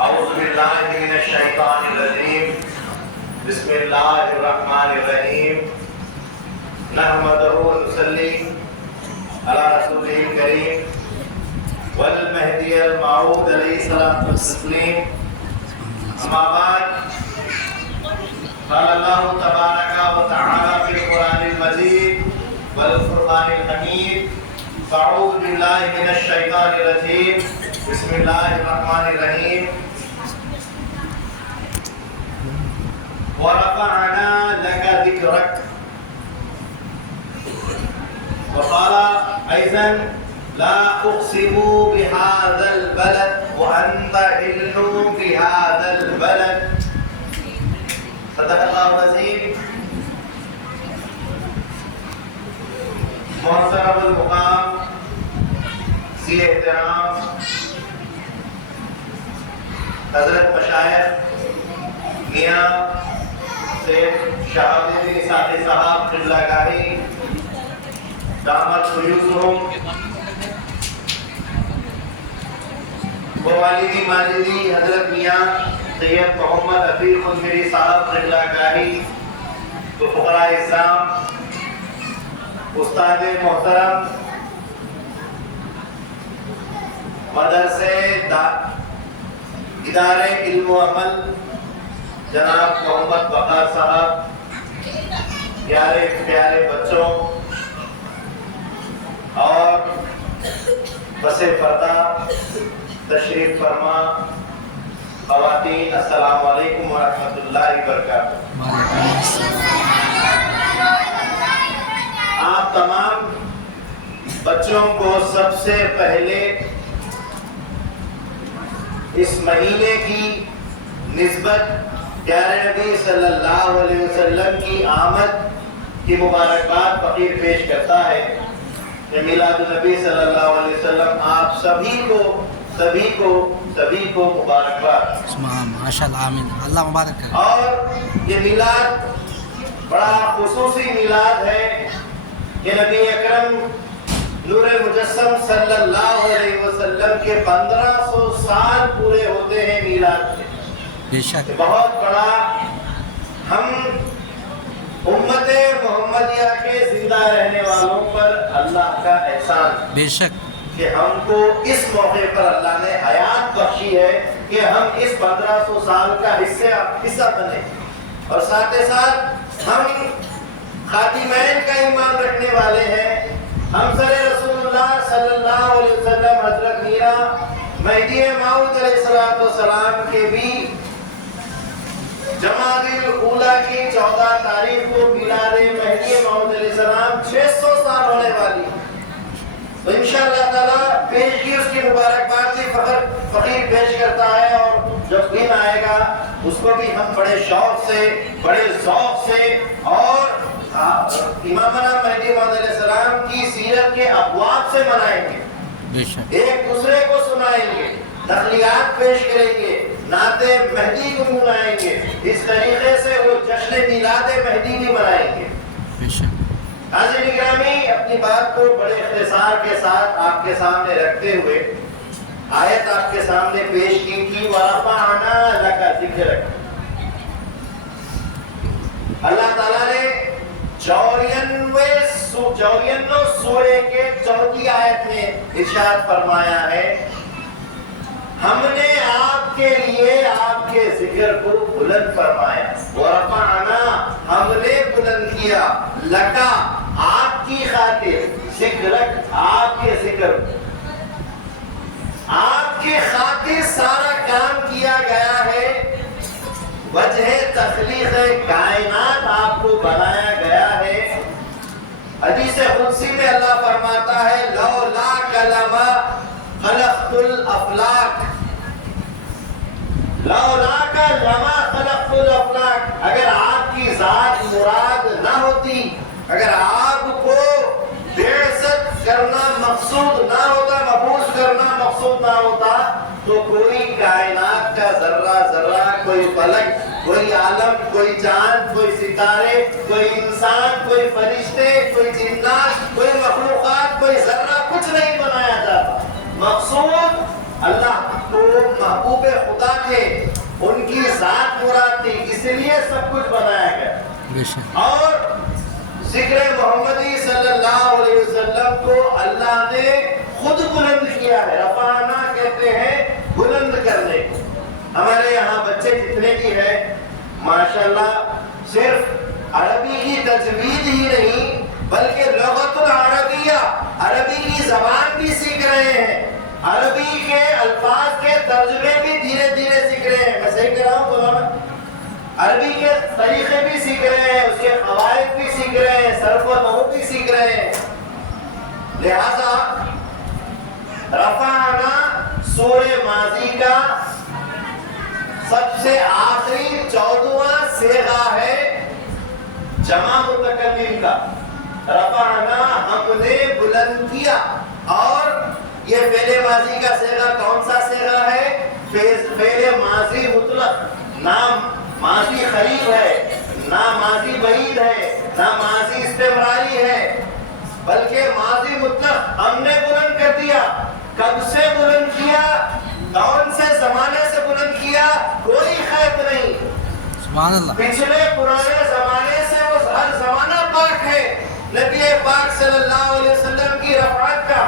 اعوذ باللہ من الشیطان الرجیم بسم اللہ الرحمن الرحیم نحمدہ ونصلی علی رسولہ الکریم والمہدی الموعود علیہ الصلوۃ والتسلیم اما بعد قال اللہ تبارک و تعالی فی القرآن المجید والفرقان الحمید اعوذ باللہ من الشیطان الرجیم بسم اللہ الرحمن الرحیم وَرَفَعْنَا لَكَ ذِكْرَكَ وقال أيضا لا أقسم بهذا البلد وأنت حل بهذا البلد صدق اللہ العظیم. محترم المقام ذی احترام حضرت مشائخ میاں سید شہاب الدین ساقی صاحب قبلہ گاہی دامت فیوزہم و والدی ماجدی حضرت میاں سید محمد عفیف منگری صاحب قبلہ گاہی تو فقراء اسلام استاد محترم مدرسے ادارے علم و عمل جناب محمد بقار صاحب، پیارے پیارے بچوں اور بس پردہ تشریف فرما خواتین، السلام علیکم ورحمۃ اللہ وبرکاتہ. آپ تمام بچوں کو سب سے پہلے اس مہینے کی نسبت پیارے نبی صلی اللہ علیہ وسلم کی آمد کی مبارکباد فقیر پیش کرتا ہے کہ میلاد النبی صلی اللہ علیہ وسلم آپ سبھی کو مبارکباد. ماشاءاللہ آمین. اللہ مبارک کرے. اور یہ میلاد بڑا خصوصی میلاد ہے کہ نبی اکرم نور مجسم صلی اللہ علیہ وسلم کے 1500 سال پورے ہوتے ہیں میلاد کے. بے شک بہت بڑا ہم امت محمدیہ کے زندہ رہنے والوں پر اللہ کا احسان بے شک کہ ہم کو اس موقع پر اللہ نے حیات بخشی ہے کہ ہم اس 1500 سال کا حصہ بنے، اور ساتھ ہی ساتھ ہم خاتمین کا ایمان رکھنے والے ہیں. ہم سر رسول اللہ صلی اللہ علیہ وسلم حضرت میرا مہدی موعود علیہ السلام کے بھی جمادی الاولیٰ کی 14 تاریخ کو میلاد مہدی موعود علیہ السلام 600 سال ہونے والی. تو انشاءاللہ تعالیٰ پیشگی اس کی مبارکباد کی فقیر پیش کرتا ہے، اور جب دن آئے گا اس کو بھی ہم بڑے شوق سے، بڑے ذوق سے اور امامنا مہدی موعود علیہ السلام کی سیرت کے ابواب سے منائیں گے. ایک دوسرے کو سنائیں گے، تخلیقات پیش کریں گے، نعت مہدی کو منائیں گے. اس طریقے سے وہ جشن میلاد مہدی بھی منائیں گے. حاضرین گرامی، اپنی بات کو بڑے اختصار کے ساتھ آپ کے سامنے رکھتے ہوئے آیت آپ کے سامنے پیش کی تھی وَرَفَعْنَا لَكَ ذِكْرَكَ. اللہ تعالیٰ نے 54 سورے کے 4 آیت میں ارشاد فرمایا ہے ہم نے آپ کے لیے آپ کے ذکر کو بلند فرمایا. وَرَفَعْنَا ہم نے بلند کیا، لَكَ آپ کی خاطر، ذکرک آپ کے ذکر، آپ کی خاطر سارا کام کیا گیا ہے. وجہ تخلیق کائنات آپ کو بنایا گیا ہے. حدیث قدسی میں اللہ فرماتا ہے لولاک لما خلقت الافلاک، لولاک لما خلقت الافلاک. اگر آپ کی ذات مراد نہ ہوتی، اگر آپ کو بعثت کرنا مقصود نہ ہوتا، مبعوث کرنا مقصود نہ ہوتا، تو کوئی کائنات کا ذرہ، کوئی فلک، کوئی عالم، کوئی چاند، کوئی ستارے، کوئی انسان، کوئی فرشتے، کوئی جنات، کوئی مخلوقات، کوئی ذرہ کچھ نہیں بنایا جاتا. مقصود اللہ کو وہ محبوب خدا تھے، ان کی ذات مراد تھی، اس لیے سب کچھ بنایا گیا۔ بے شک اور ذکر محمدی صلی اللہ علیہ وسلم کو اللہ نے خود بلند کیا ہے۔ رفعنا کہتے ہیں بلند کرنے کو۔ ہمارے یہاں بچے جتنے بھی ہیں ماشاءاللہ صرف عربی کی تجوید ہی نہیں بلکہ لغت العربیہ، عربی کی زبان بھی سیکھ رہے ہیں، عربی کے الفاظ کے ترجمے بھی دھیرے دھیرے سیکھ رہے ہیں۔ میں صحیح کہہ رہا ہوں مولانا؟ عربی کے طریقے بھی سیکھ رہے ہیں، اس کے قواعد بھی سیکھ رہے ہیں، صرف و نحو بھی سیکھ رہے ہیں۔ لہذا رفعنا سورہ ماضی کا سب سے آخری 14واں صیغہ ہے جمع متکلم کا۔ رفعنا ہم نے بلند کیا، اور یہ فعل ماضی کا صیغہ کون سا صیغہ ہے؟ فعل ماضی مطلق، نام ماضی قریب ہے، نہ ماضی بعید ہے، نہ ماضی استمراری ہے، بلکہ ماضی مطلق ہم نے بلند کر دیا۔ کب سے بلند کیا؟ کون سے زمانے سے بلند کیا؟ کوئی خیط نہیں، سبحان اللہ، پچھلے پرانے زمانے سے وہ ہر زمانہ پاک ہے۔ نبی پاک صلی اللہ علیہ وسلم کی رفعت کا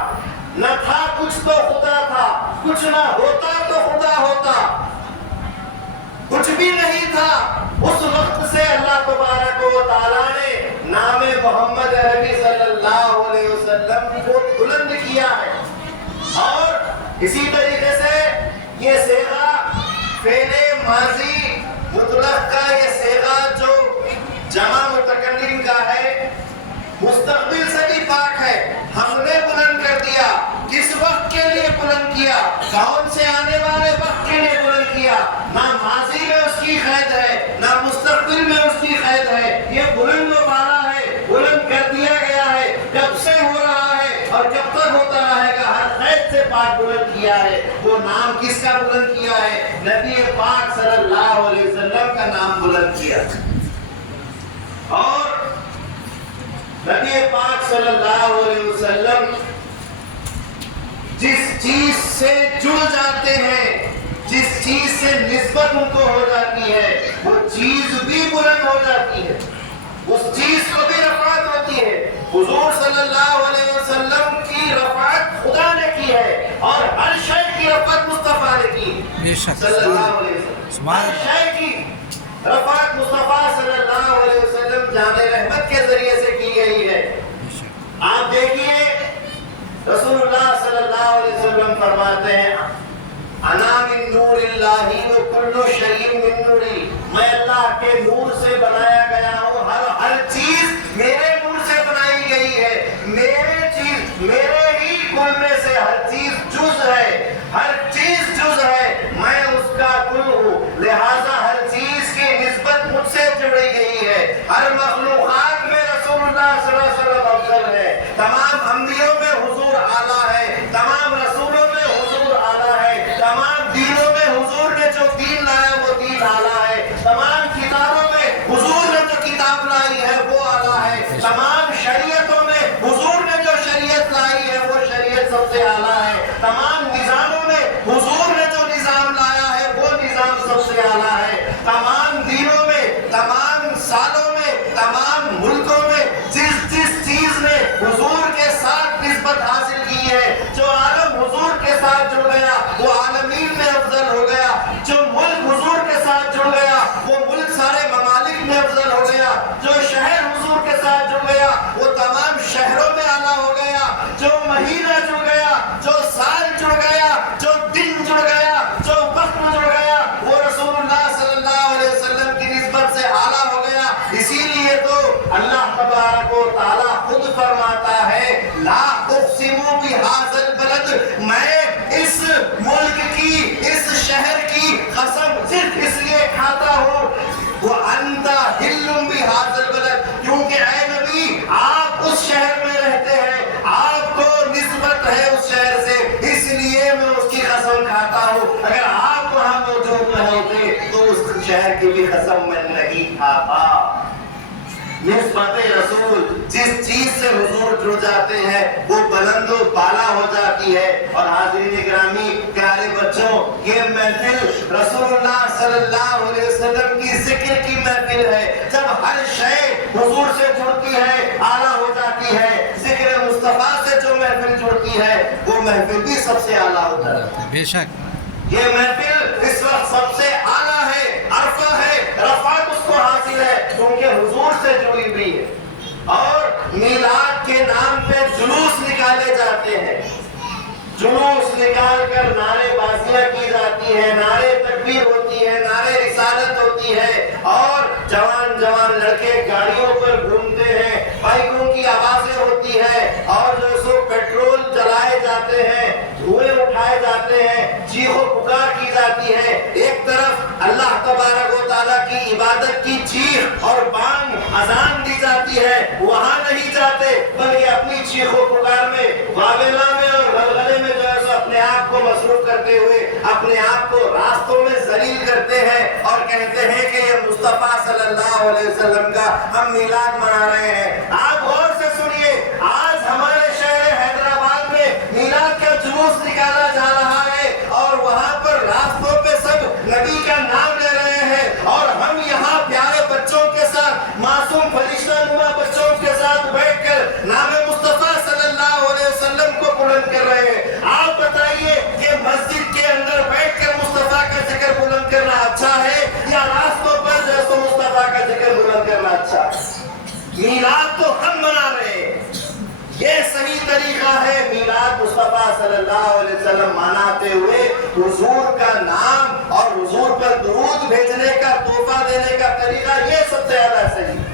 نہ تھا کچھ تو خدا تھا، کچھ نہ ہوتا تو خدا ہوتا، کچھ بھی نہیں تھا۔ اس وقت سے اللہ تبارک و تعالیٰ نے نام محمد عربی صلی اللہ علیہ وسلم کو بلند کیا ہے۔ اور اسی طریقے سے یہ صیغہ فعل ماضی مطلق کا، یہ صیغہ جو جمع متکلم کا ہے، مستقبل سے بھی پاک ہے۔ ہم نے بلند کر دیا، کس وقت کے لیے بلند کیا؟ کون سے آنے والے وقت کے لیے بلند کیا؟ نہ ماضی میں اس کی قید ہے، نہ مستقبل میں اس کی قید ہے، یہ بلند و بالا ہے، بلند کر دیا گیا ہے، کب سے ہو رہا ہے اور جب تک ہوتا رہے گا، ہر قید سے پاک بلند کیا ہے۔ وہ نام کس کا بلند کیا ہے؟ نبی پاک صلی اللہ علیہ وسلم کا نام بلند کیا۔ اور نبی پاک صلی اللہ علیہ وسلم جس چیز سے جڑ جاتے ہیں، جس چیز سے نسبت ان کو ہو جاتی ہے، وہ چیز بھی بلند ہو جاتی ہے، اس چیز کو بھی رفعت ہوتی ہے۔ حضور صلی اللہ علیہ وسلم کی رفعت خدا نے کی ہے، اور ہر شے کی رفعت مصطفیٰ نے کی بے شک صلی اللہ علیہ وسلم۔ سبحان ہر شے کی رفعت مصطفیٰ صلی اللہ علیہ وسلم جان رحمت کے ذریعے سے کی گئی ہے۔ بے شک آپ دیکھیے رسول اللہ صلی اللہ علیہ وسلم فرماتے ہیں انا من نور اللہ و کل شیء من نوری، میں اللہ کے نور سے بنایا گیا ہوں، ہر چیز میرے نور سے بنائی گئی ہے، میرے ہی کل میں سے ہر چیز جز ہے، ہر چیز جز ہے، میں اس کا کل ہوں، لہذا ہر چیز کی نسبت مجھ سے جڑی گئی ہے۔ ہر مخلوقات میں رسول اللہ صلی اللہ علیہ وسلم افضل ہے، تمام انبیاء میں حضور اعلیٰ ہے، تمام رسولوں میں حضور اعلیٰ ہے، تمام دینوں میں حضور نے جو دین لایا وہ دین اعلیٰ ہے، تمام کتابوں میں حضور نے جو کتاب لائی ہے وہ اعلیٰ ہے، تمام شریعتوں میں حضور نے جو شریعت لائی ہے وہ شریعت سب سے اعلیٰ ہے، تمام نظاموں میں حضور نے جو نظام لایا ہے وہ نظام سب سے اعلیٰ ہے، تمام دینوں میں، تمام سالوں میں، تمام ملکوں میں جس چیز نے حضور کے ساتھ نسبت حاصل کی ہے، جو عالم حضور کے ساتھ جڑ گیا وہ عالمین میں افضل ہو گیا، جو ملک حضور کے ساتھ جڑ گیا وہ ملک سارے ممالک میں افضل ہو گیا، جو شہر حضور کے ساتھ جڑ گیا وہ تمام شہروں میں اعلیٰ ہو گیا، جو مہینہ جڑ گیا، جو سال جڑ گیا، جو دن جڑ گیا، جو وقت جڑ گیا، وہ رسول اللہ صلی اللہ علیہ وسلم کی نسبت سے اعلیٰ ہو گیا۔ اسی لیے تو اللہ تبارک و تعالیٰ خود فرماتا ہے لا اقسم بہذا البلد، میں اس ملک کی، اس شہر کی قسم صرف اس لیے کھاتا ہوں وَأَنْتَ حِلٌّ بِهَذَا الْبَلَدِ، کیونکہ اے نبی آپ اس شہر میں رہتے ہیں، آپ کو نسبت ہے اس شہر سے، اس لیے میں اس کی قسم کھاتا ہوں، اگر آپ وہاں موجود نہ ہوتے تو اس شہر کی بھی قسم میں نہیں کھاتا۔ نسبت رسول جس چیز سے حضور جڑ جاتے ہیں وہ بلند و بالا ہو جاتی ہے. اور حاضرین گرامی پیارے بچوں یہ محفل رسول اللہ صلی اللہ علیہ وسلم کی ذکر کی محفل ہے. جب ہر شے حضور سے جڑتی ہے اعلیٰ ہو جاتی ہے. ذکر مصطفیٰ سے جو محفل جڑتی ہے وہ محفل بھی سب سے اعلیٰ ہو جاتی ہے. بے شک یہ محفل اس وقت سب سے اعلیٰ ہے, عرفہ ہے, رفعت اس کو حاصل ہے کیونکہ حضور سے جڑی ہوئی ہے. اور میلاد کے نام پہ جلوس نکالے جاتے ہیں. جلوس نکال کر نعرے بازیاں کی جاتی ہیں, نعرے تکبیر ہوتی ہے, نعرے رسالت ہوتی ہے, اور جوان جوان لڑکے گاڑیوں پر گھومتے ہیں, بائکوں کی آوازیں ہوتی ہے, اور جو سو پیٹرول جلائے جاتے ہیں, دھوئے اٹھائے جاتے ہیں, چیخ و پکار کی جاتی ہے. ایک طرف اللہ تبارک و تعالیٰ کی عبادت کی چیخ اور بانگ اذان دی جاتی ہے, وہاں نہیں جاتے بلکہ اپنی چیخ و پکار میں واویلا میں اور غلغلے میں جو ہے سو اپنے آپ کو مصروف کرتے ہوئے اپنے آپ کو راستوں میں ذلیل کرتے ہیں اور کہتے ہیں کہ یہ مصطفیٰ صلی اللہ علیہ وسلم کا ہم میلاد منا رہے ہیں. آپ غور سے سنیے, آج ہمارے شہر حیدرآباد میں میلاد کا جلوس نکالا جا رہا ہے اور وہاں پر راستوں پہ سب نبی کا نام لے رہے ہیں, اور ہم یہاں پیارے بچوں کے ساتھ, معصوم فرشتہ نما بچوں کے ساتھ بیٹھ کر نام مصطفیٰ صلی اللہ علیہ وسلم کو بلند کر رہے ہیں. آپ بتائیے کہ مسجد کے اندر بیٹھ کر مصطفیٰ کا ذکر بلند کرنا اچھا ہے یا راستوں پر جیسے مصطفیٰ کا ذکر بلند کرنا اچھا ہے؟ میلاد تو ہم منا رہے ہیں, یہ صحیح طریقہ ہے. میلاد مصطفیٰ صلی اللہ علیہ وسلم مناتے ہوئے حضور کا نام اور حضور پر درود بھیجنے کا, تحفہ دینے کا طریقہ یہ سب سے زیادہ صحیح ہے.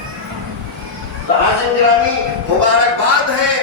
حاضرین گرامی مبارکباد ہے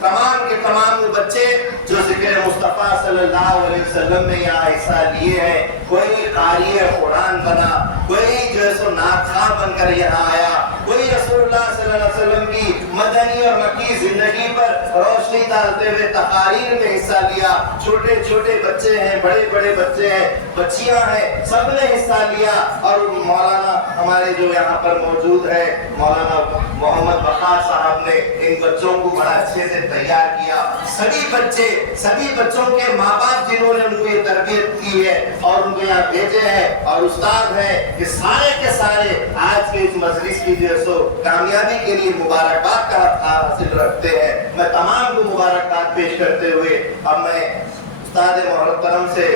تمام کے تمام وہ بچے جو ذکر مصطفیٰ صلی اللہ علیہ وسلم میں یہاں حصہ لیے ہیں. کوئی قاری قرآن بنا, کوئی جو ہے سو نعت خواں بن کر یہاں آیا, کوئی رسول اللہ صلی اللہ علیہ وسلم کی مدنی اور مکی زندگی پر روشنی ڈالتے ہوئے تقاریر میں حصہ لیا. چھوٹے چھوٹے بچے ہیں, بڑے بڑے بچے ہیں, بچیاں ہیں, سب نے حصہ لیا. اور مولانا ہمارے جو یہاں پر موجود ہے مولانا محمد وقار صاحب نے ان بچوں کو بڑا اچھے سے تیار کیا. سبھی بچے, سبھی بچوں کے ماں باپ جنہوں نے ان کو یہ تربیت کی ہے اور ان کو یہاں بھیجے ہیں, اور استاد ہیں, کہ سارے کے سارے آج کے اس مجلس کی جو ہے سو کامیابی کے لیے مبارکباد کا حاصل رکھتے ہیں. میں تمام کو مبارکباد پیش کرتے ہوئے اب میں استاد محترم سے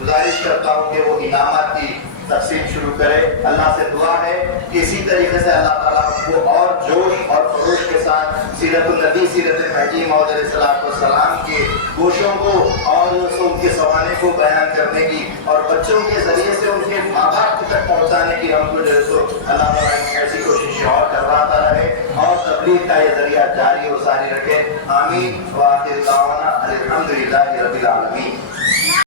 گزارش کرتا ہوں کہ وہ انعامات کی تقسیم شروع کرے. اللہ سے دعا ہے کہ اسی طریقے سے اللہ تعالیٰ کو اور جوش اور خروش کے ساتھ سیرت النبی, سیرت مہدی موعود علیہ السلام کے گوشوں کو اور ان کے سوانے کو بیان کرنے کی اور بچوں کے ذریعے سے ان کے ماں باپ تک پہنچانے کی ہم کو جو ہے سو اللہ تعالیٰ ایسی کوششیں اور کرواتا رہے اور تبلیغ کا یہ ذریعہ جاری و ساری رکھے. آمین. وآخر دعوانا الحمدللہ رب العالمین.